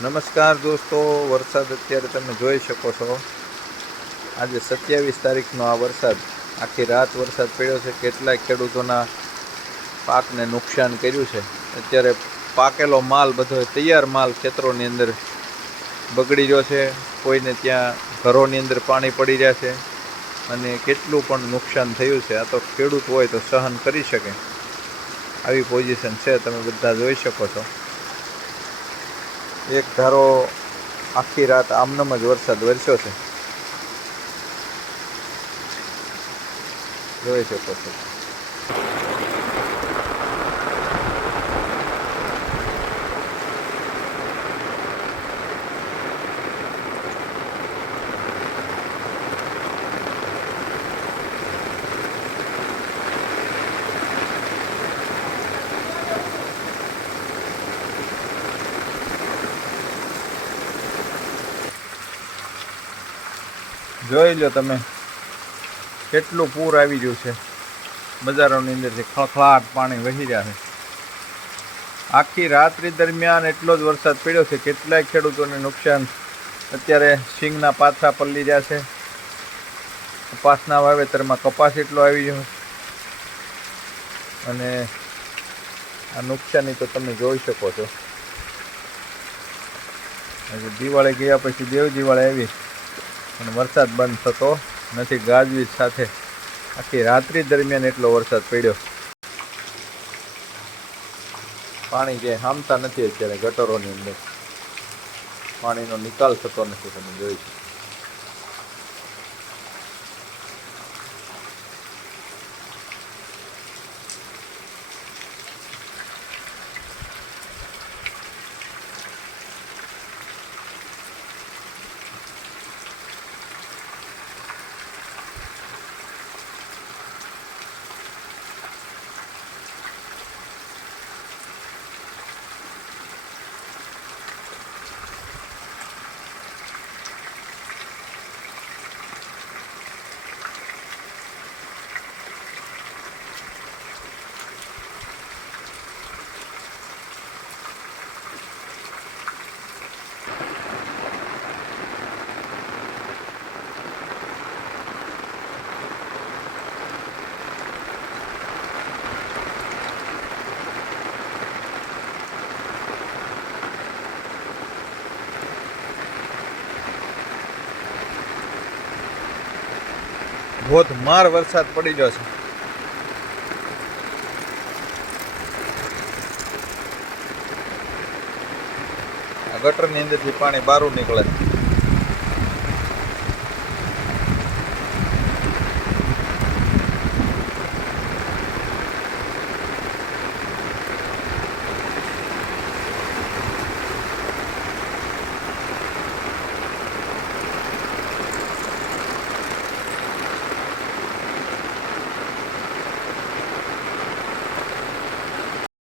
નમસ્કાર દોસ્તો, વરસાદ અત્યારે તમે જોઈ શકો છો। આજે 27 તારીખનો આ વરસાદ, આખી રાત વરસાદ પડ્યો છે। કેટલાય ખેડૂતોના પાકને નુકસાન કર્યું છે। અત્યારે પાકેલો માલ બધો તૈયાર માલ ખેતરોની અંદર બગડી રહ્યો છે। કોઈને ત્યાં ઘરોની અંદર પાણી પડી રહ્યા છે અને કેટલું પણ નુકસાન થયું છે। આ તો ખેડૂત હોય તો સહન કરી શકે આવી પોઝિશન છે, તમે બધા જોઈ શકો છો। એક ધારો આખી રાત આમનામ જ વરસાદ વરસ્યો છે, જોઈ શકો છો। જોઈ લો તમે કેટલું પૂર આવી રહ્યું છે। બજારોની અંદરથી ખળખળાટ પાણી વહી રહ્યા છે। આખી રાત્રિ દરમિયાન એટલો જ વરસાદ પડ્યો છે, કેટલાય ખેડૂતોને નુકસાન। અત્યારે સિંગના પાથરા પલળી રહ્યા છે। કપાસના વાવેતરમાં કપાસ એટલો આવી રહ્યો અને આ નુકસાની તો તમે જોઈ શકો છો। દિવાળી ગયા પછી દેવ દિવાળી આવી અને વરસાદ બંધ થતો નથી। ગાજવીજ સાથે આખી રાત્રિ દરમિયાન એટલો વરસાદ પડ્યો। પાણી જે હામતા નથી, અત્યારે ગટરોની અંદર પાણીનો નિકાલ થતો નથી, તમે જોઈ શકો। ધોધમાર વરસાદ પડી ગયો છે। આ ગટરની અંદરથી પાણી બહાર નીકળે છે।